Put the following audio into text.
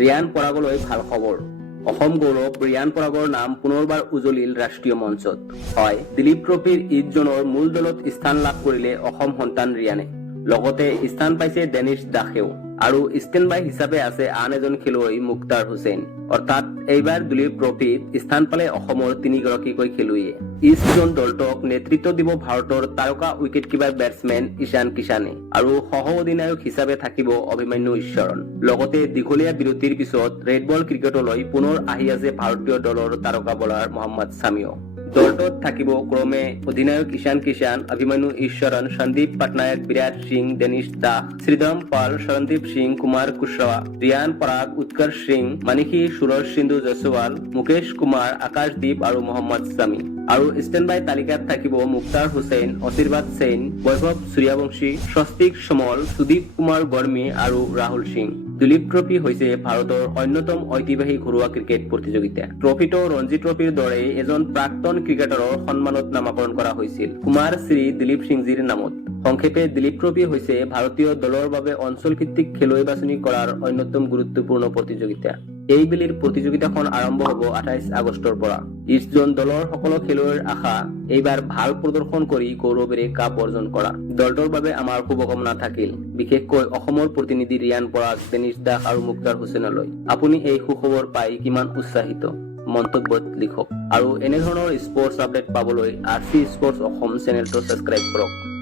ৰিয়ান পৰাগলৈ ভাল খবৰ। অসম গৌৰৱ ৰিয়ান পৰাগৰ নাম পুনৰবাৰ উজলিল ৰাষ্ট্ৰীয় মঞ্চত। হয়, দিলীপ ট্ৰফিৰ ইজনৰ মূল দলত স্থান লাভ কৰিলে অসম সন্তান ৰিয়ানে। লগতে স্থান পাইছে ডেনিছ দাসেও আৰু ষ্টেণ্ড বাই হিচাপে আছে আন এজন খেলুৱৈ মুখতাৰ হুছেইন। অৰ্থাৎ এইবাৰ দিলীপ ট্ৰফিত স্থান পালে অসমৰ 3গৰাকীকৈ খেলুৱৈয়ে। ইষ্ট জোন দলটোক নেতৃত্ব দিব ভাৰতৰ তাৰকা উইকেট কিপাৰ বেটছমেন ঈশান কিষাণে আৰু সহ অধিনায়ক হিচাপে থাকিব অভিমন্যু ঈশ্বৰণ। লগতে দীঘলীয়া বিৰতিৰ পিছত ৰেড বল ক্ৰিকেটলৈ পুনৰ আহি আছে ভাৰতীয় দলৰ তাৰকা বলাৰ মহম্মদ শামিও। দলটোত থাকিব ক্ৰমে অধিনায়ক ঈশান কিষাণ, অভিমন্যু ঈশ্বৰণ, সন্দীপ পটনায়ক, বিৰাট সিং, ডেনিছ দাস, শ্ৰীধম পাল, শৰণদীপ সিং, কুমাৰ কুশৱাহা, ৰিয়ান পৰাগ, উৎকৰ্ষ সিং, মানিষী, সুৰজ সিন্ধু জয়ছোৱাল, মুকেশ কুমাৰ, আকাশদ্বীপ আৰু মহম্মদ শামি। আৰু ষ্টেণ্ড বাই তালিকাত থাকিব মুখতাৰ হুছেইন, আশীৰ্বাদ সেন, বৈভৱ সূৰ্যবংশী, স্বস্তিক সমল, সুদীপ কুমাৰ গৰ্মী আৰু ৰাহুল সিং। দিলীপ ট্ৰফি হৈছে ভাৰতৰ অন্যতম ঐতিহাসিক ঘৰুৱা ক্ৰিকেট প্ৰতিযোগিতা। ট্ৰফিটো ৰঞ্জী ট্ৰফিৰ দৰে এজন প্ৰাক্তন ক্ৰিকেটাৰৰ সন্মানত নামকৰণ কৰা হৈছিল কুমাৰ শ্ৰী দিলীপ সিংজীৰ নামত। সংক্ষেপে দিলীপ ট্ৰফি হৈছে ভাৰতীয় দলৰ বাবে অঞ্চলভিত্তিক খেলুৱৈ বাছনি কৰাৰ অন্যতম গুৰুত্বপূৰ্ণ প্ৰতিযোগিতা। এইবেলিৰ প্ৰতিযোগিতাখন আৰম্ভ হ'ব 28 আগষ্টৰ পৰা। ইষ্ট জোন দলৰ সকলো খেলুৱৈৰ আশা এইবাৰ ভাল প্ৰদৰ্শন কৰি গৌৰৱেৰে কাপ অৰ্জন কৰা। দলটোৰ বাবে আমাৰ শুভকামনা থাকিল, বিশেষকৈ অসমৰ প্ৰতিনিধি ৰিয়ান পৰাগ, ডেনিছ দাস আৰু মুখতাৰ হুছেইনলৈ। আপুনি এই সুখবৰ পাই কিমান উৎসাহিত? মন্তব্যত লিখক। আৰু এনেধৰণৰ স্পৰ্টছ আপডেট পাবলৈ RC স্পৰ্টছ অসম চেনেলটো ছাবস্ক্ৰাইব কৰক।